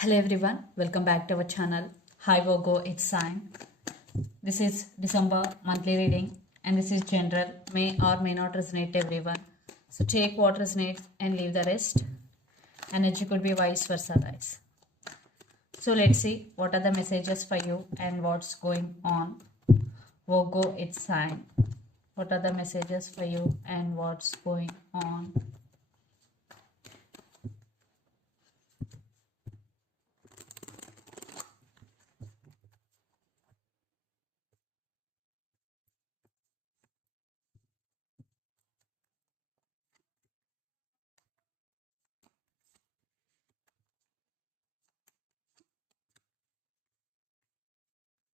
Hello everyone, welcome back to our channel. Hi Virgo, it's Sign. This is December monthly reading and this is general, may or may not resonate to everyone. So take what resonates and leave the rest. Energy could be vice versa, guys. So let's see what are the messages for you and what's going on. Virgo, it's Sign. What are the messages for you and what's going on?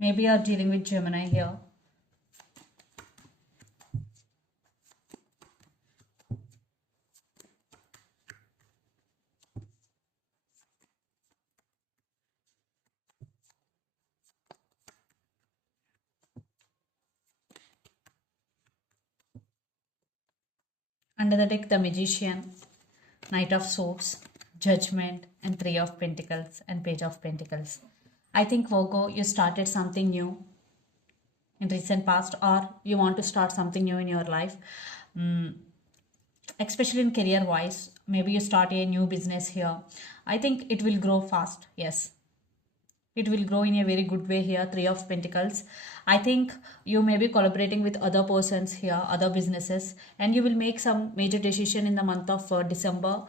Maybe you're dealing with Gemini here. Under the deck, the Magician, Knight of Swords, Judgment, and Three of Pentacles, and Page of Pentacles. I think Virgo, you started something new in recent past, or you want to start something new in your life, especially in career wise. Maybe you start a new business here. I think it will grow fast. Yes, it will grow in a very good way here. Three of Pentacles. I think you may be collaborating with other persons here, other businesses, and you will make some major decision in the month of December.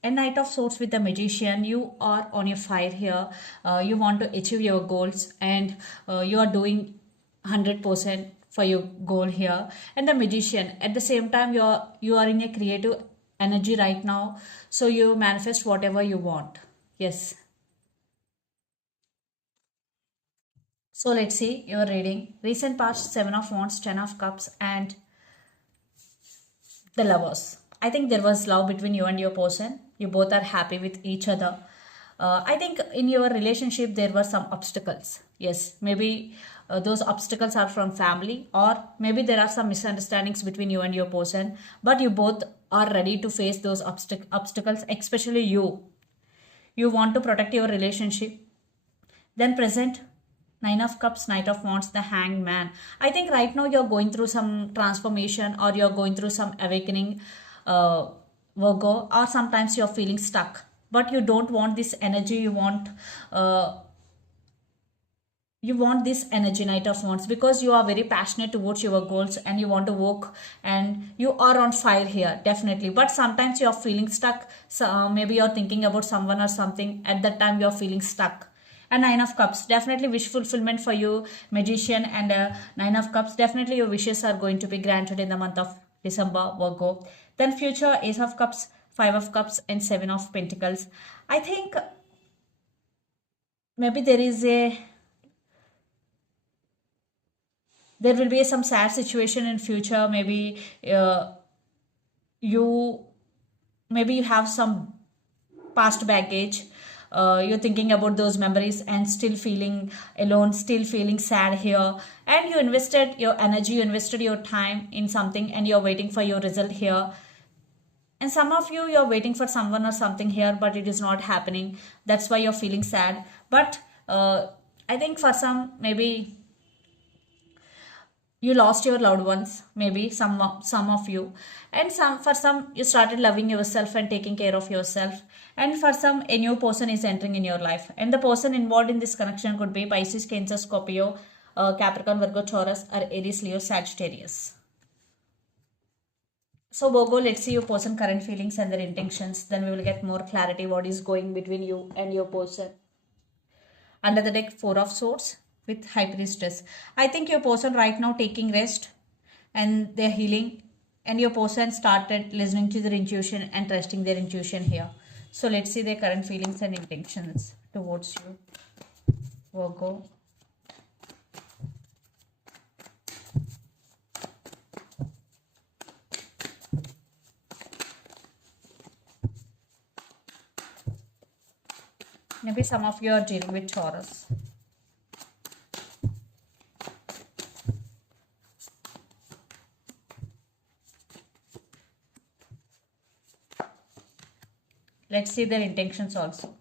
And Knight of Swords with the Magician, you are on your fire here. You want to achieve your goals, and you are doing 100% for your goal here. And the Magician, at the same time, you are in a creative energy right now, so you manifest whatever you want. Yes. So let's see your reading. Recent past, Seven of Wands, Ten of Cups, and the Lovers. I think there was love between you and your person. You both are happy with each other. I think in your relationship there were some obstacles. Yes, maybe those obstacles are from family, or maybe there are some misunderstandings between you and your person. But you both are ready to face those obstacles, especially you. You want to protect your relationship. Then present, Nine of Cups, Knight of Wands, the Hanged Man. I think right now you're going through some transformation, or you're going through some awakening, uh, Virgo, or sometimes you're feeling stuck. But you don't want this energy. Uh, you want this energy, Knight of Wands, because you are very passionate towards your goals and you want to work, and you are on fire here, definitely. But sometimes you're feeling stuck. So maybe you're thinking about someone or something. At that time you're feeling stuck. And Nine of Cups, definitely wish fulfillment for you, Magician. And Nine of Cups, definitely your wishes are going to be granted in the month of December, Virgo. Then future, Ace of Cups, Five of Cups, and Seven of Pentacles. I think maybe there will be some sad situation in future. Maybe you maybe you have some past baggage. You're thinking about those memories and still feeling alone, still feeling sad here. And you invested your energy, you invested your time in something, and you're waiting for your result here. And some of you, you're waiting for someone or something here, but it is not happening. That's why you're feeling sad. But I think for some, maybe you lost your loved ones, maybe some of you. And for some you started loving yourself and taking care of yourself. And for some, a new person is entering in your life, and the person involved in this connection could be Pisces, Cancer, Scorpio, Capricorn, Virgo, Taurus, or Aries, Leo, Sagittarius. So Virgo, let's see your person current feelings and their intentions, then we will get more clarity what is going between you and your person. Under the deck, Four of Swords with High Priestess. I think your person right now taking rest and they're healing, and your person started listening to their intuition and trusting their intuition here. So let's see their current feelings and intentions towards you, Virgo. Maybe some of you are dealing with Taurus. Let's see their intentions also.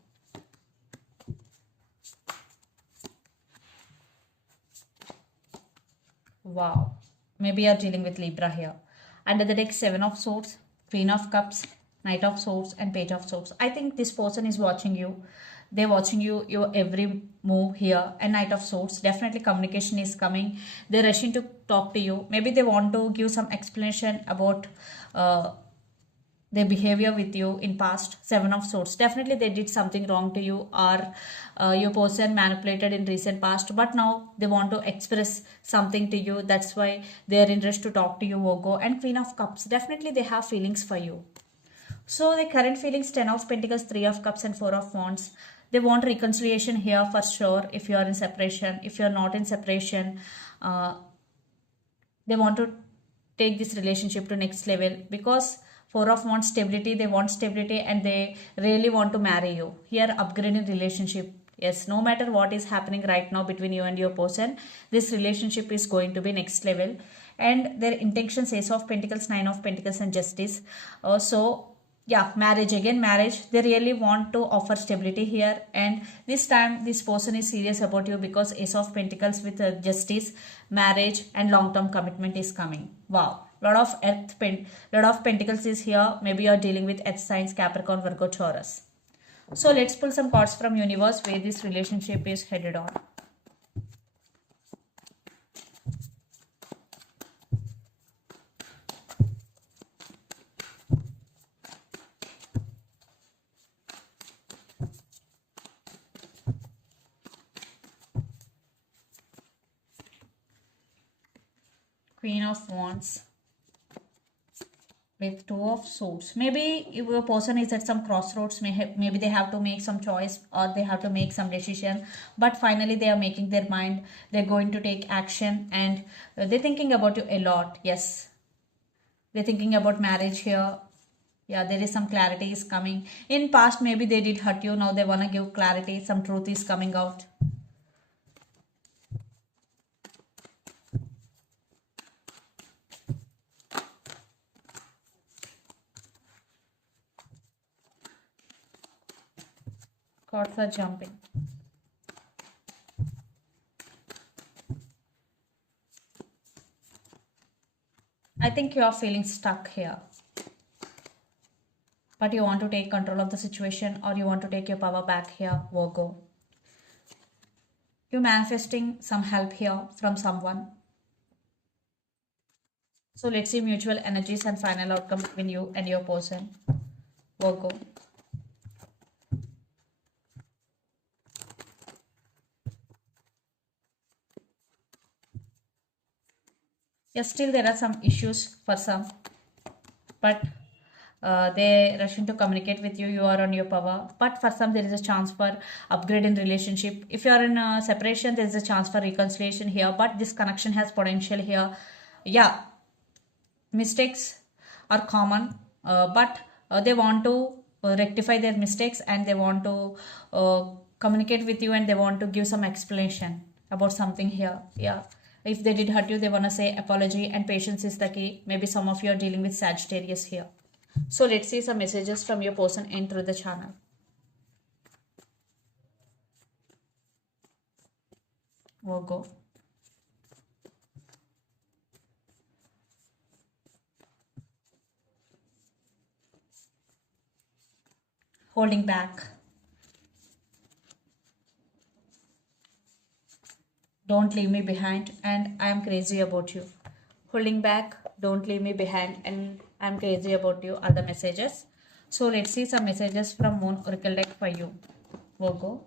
Wow. Maybe you're dealing with Libra here. Under the deck, Seven of Swords, Queen of Cups, Knight of Swords, and Page of Swords. I think this person is watching you. They're watching your every move here. And Knight of Swords. Definitely communication is coming. They're rushing to talk to you. Maybe they want to give some explanation about their behavior with you in past. Seven of Swords, definitely they did something wrong to you, or your person manipulated in recent past, but now they want to express something to you. That's why they are interested to talk to you, Virgo. And Queen of Cups, definitely they have feelings for you. So the current feelings, 10 of Pentacles, 3 of Cups, and 4 of Wands. They want reconciliation here for sure. If you are in separation, if you are not in separation, they want to take this relationship to next level, because Four of Wands, stability. They want stability and they really want to marry you. Here, upgrading relationship. Yes, no matter what is happening right now between you and your person, this relationship is going to be next level. And their intentions, Ace of Pentacles, Nine of Pentacles, and Justice. So yeah, marriage, again marriage. They really want to offer stability here, and this time this person is serious about you, because Ace of Pentacles with Justice, marriage, and long-term commitment is coming. Wow, lot of Pentacles is here. Maybe you're dealing with earth signs, Capricorn, Virgo, Taurus. So let's pull some cards from universe where this relationship is headed on. Queen of Wands with Two of Swords. Maybe if your person is at some crossroads, maybe they have to make some choice, or they have to make some decision, but finally they are making their mind. They're going to take action, and they're thinking about you a lot. Yes, they're thinking about marriage here. Yeah, there is some clarity is coming. In past, maybe they did hurt you. Now they want to give clarity. Some truth is coming out. Cards are jumping. I think you are feeling stuck here, but you want to take control of the situation, or you want to take your power back here, Virgo. You're manifesting some help here from someone. So let's see mutual energies and final outcome between you and your person, Virgo. Yes, still there are some issues for some, but they rush to communicate with you. You are on your power, but for some there is a chance for upgrade in relationship. If you are in a separation, there is a chance for reconciliation here, but this connection has potential here. Yeah, mistakes are common, but they want to rectify their mistakes, and they want to communicate with you, and they want to give some explanation about something here. Yeah, if they did hurt you, they want to say apology, and patience is the key. Maybe some of you are dealing with Sagittarius here. So let's see some messages from your person in through the channel. Virgo. Holding back. Don't leave me behind, and I am crazy about you. Holding back, don't leave me behind, and I'm crazy about you are the messages. So let's see some messages from Moon Oracle deck for you, Virgo.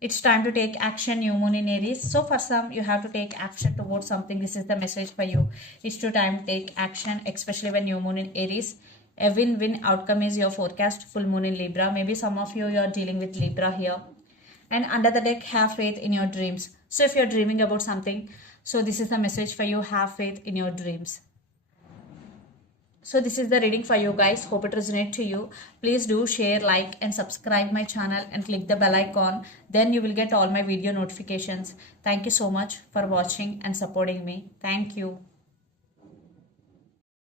It's time to take action, new moon in Aries. So for some, you have to take action towards something. This is the message for you. It's to time to take action, especially when new moon in Aries. A win-win outcome is your forecast. Full moon in Libra. Maybe some of you are dealing with Libra here. And under the deck, have faith in your dreams. So if you're dreaming about something, so this is the message for you. Have faith in your dreams. So this is the reading for you guys. Hope it resonates to you. Please do share, like, and subscribe my channel, and click the bell icon. Then you will get all my video notifications. Thank you so much for watching and supporting me. Thank you.